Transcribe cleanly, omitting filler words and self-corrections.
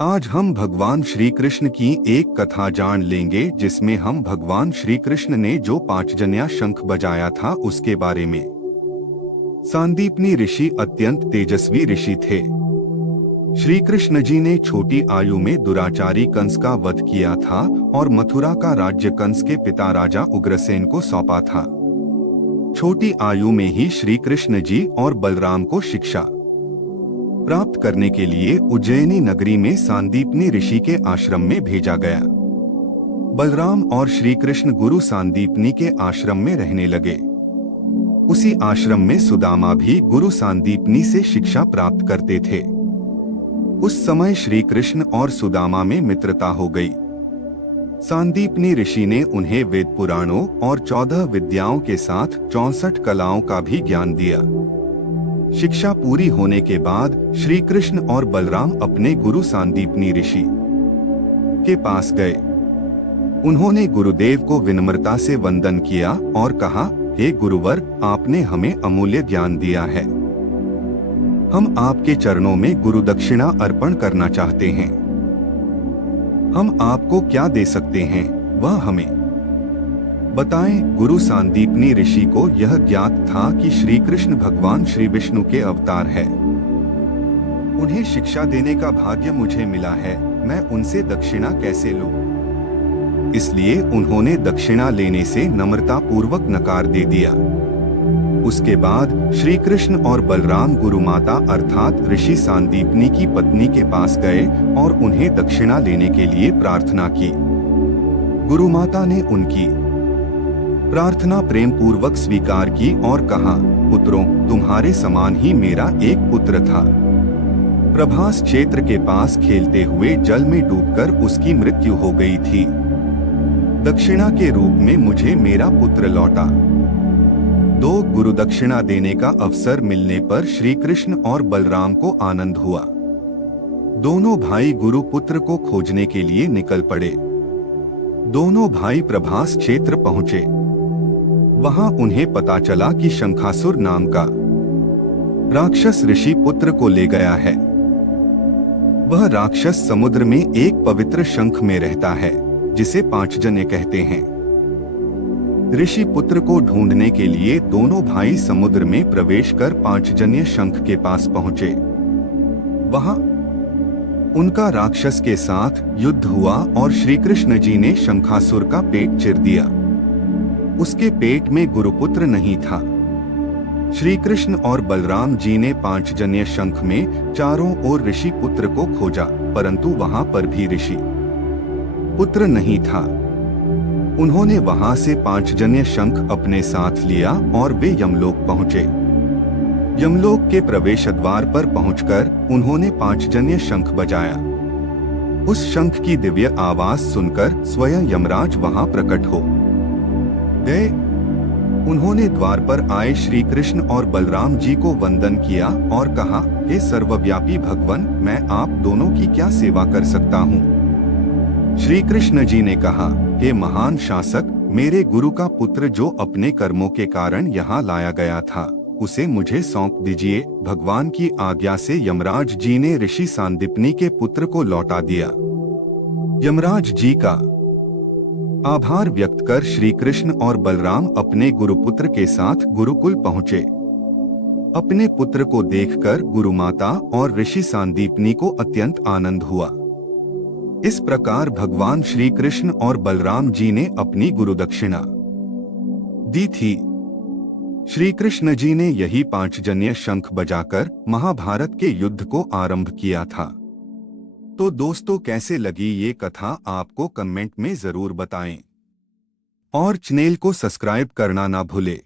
आज हम भगवान श्री कृष्ण की एक कथा जान लेंगे जिसमें हम भगवान श्री कृष्ण ने जो पांचजन्य शंख बजाया था उसके बारे में। सांदीपनी ऋषि अत्यंत तेजस्वी ऋषि थे। श्री कृष्ण जी ने छोटी आयु में दुराचारी कंस का वध किया था और मथुरा का राज्य कंस के पिता राजा उग्रसेन को सौंपा था। छोटी आयु में ही श्री कृष्ण जी और बलराम को शिक्षा प्राप्त करने के लिए उज्जैनी नगरी में सांदीपनी ऋषि के आश्रम में भेजा गया। बलराम और श्री कृष्ण गुरु सांदीपनी के आश्रम में रहने लगे। उसी आश्रम में सुदामा भी गुरु सांदीपनी से शिक्षा प्राप्त करते थे। उस समय श्री कृष्ण और सुदामा में मित्रता हो गई। सांदीपनी ऋषि ने उन्हें वेद पुराणों और 14 विद्याओं के साथ 64 कलाओं का भी ज्ञान दिया। शिक्षा पूरी होने के बाद श्री कृष्ण और बलराम अपने गुरु सांदीपनी ऋषि के पास गए। उन्होंने गुरुदेव को विनम्रता से वंदन किया और कहा, हे गुरुवर, आपने हमें अमूल्य ज्ञान दिया है। हम आपके चरणों में गुरु दक्षिणा अर्पण करना चाहते हैं। हम आपको क्या दे सकते हैं, वह हमें बताएं। गुरु सांदीपनी ऋषि को यह ज्ञात था कि श्री कृष्ण भगवान श्री विष्णु के अवतार है। उन्हें शिक्षा देने का भाग्य मुझे मिला है, मैं उनसे दक्षिणा कैसे लूं? इसलिए उन्होंने दक्षिणा लेने से नम्रता पूर्वक नकार दे दिया। उसके बाद श्री कृष्ण और बलराम गुरु माता अर्थात ऋषि सांदीपनी की पत्नी के पास गए और उन्हें दक्षिणा लेने के लिए प्रार्थना की। गुरु माता ने उनकी प्रार्थना प्रेम पूर्वक स्वीकार की और कहा, पुत्रों, तुम्हारे समान ही मेरा एक पुत्र था। प्रभास क्षेत्र के पास खेलते हुए जल में डूबकर उसकी मृत्यु हो गई थी। दक्षिणा के रूप में मुझे मेरा पुत्र लौटा। दो गुरु दक्षिणा देने का अवसर मिलने पर श्री कृष्ण और बलराम को आनंद हुआ। दोनों भाई गुरु पुत्र को खोजने के लिए निकल पड़े। दोनों भाई प्रभास क्षेत्र पहुंचे। वहां उन्हें पता चला कि शंखासुर नाम का राक्षस ऋषि पुत्र को ले गया है। वह राक्षस समुद्र में एक पवित्र शंख में रहता है जिसे पांचजन्य कहते हैं। ऋषि पुत्र को ढूंढने के लिए दोनों भाई समुद्र में प्रवेश कर पांचजन्य शंख के पास पहुंचे। वहां उनका राक्षस के साथ युद्ध हुआ और श्री कृष्ण जी ने शंखासुर का पेट चिर दिया। उसके पेट में गुरुपुत्र नहीं था। श्री कृष्ण और बलराम जी ने पांचजन्य शंख में चारों ओर ऋषि पुत्र को खोजा, परंतु वहां पर भी ऋषि पुत्र नहीं था। उन्होंने वहां से पांचजन्य शंख अपने साथ लिया और वे यमलोक पहुंचे। यमलोक के प्रवेश द्वार पर पहुंचकर उन्होंने पांचजन्य शंख बजाया। उस शंख की दिव्य आवाज सुनकर स्वयं यमराज वहां प्रकट हो गए। उन्होंने द्वार पर आए श्री कृष्ण और बलराम जी को वंदन किया और कहा, हे सर्वव्यापी भगवान, मैं आप दोनों की क्या सेवा कर सकता हूँ? श्री कृष्ण जी ने कहा, हे महान शासक, मेरे गुरु का पुत्र जो अपने कर्मों के कारण यहाँ लाया गया था, उसे मुझे सौंप दीजिए। भगवान की आज्ञा से यमराज जी ने ऋषि सांदीपनी के पुत्र को लौटा दिया। यमराज जी का आभार व्यक्त कर श्री कृष्ण और बलराम अपने गुरुपुत्र के साथ गुरुकुल पहुंचे। अपने पुत्र को देखकर गुरु माता और ऋषि सांदीपनी को अत्यंत आनंद हुआ। इस प्रकार भगवान श्री कृष्ण और बलराम जी ने अपनी गुरु दक्षिणा दी थी। श्री कृष्ण जी ने यही पांचजन्य शंख बजाकर महाभारत के युद्ध को आरंभ किया था। तो दोस्तों, कैसे लगी ये कथा आपको कमेंट में जरूर बताएं और चैनल को सब्सक्राइब करना ना भूलें।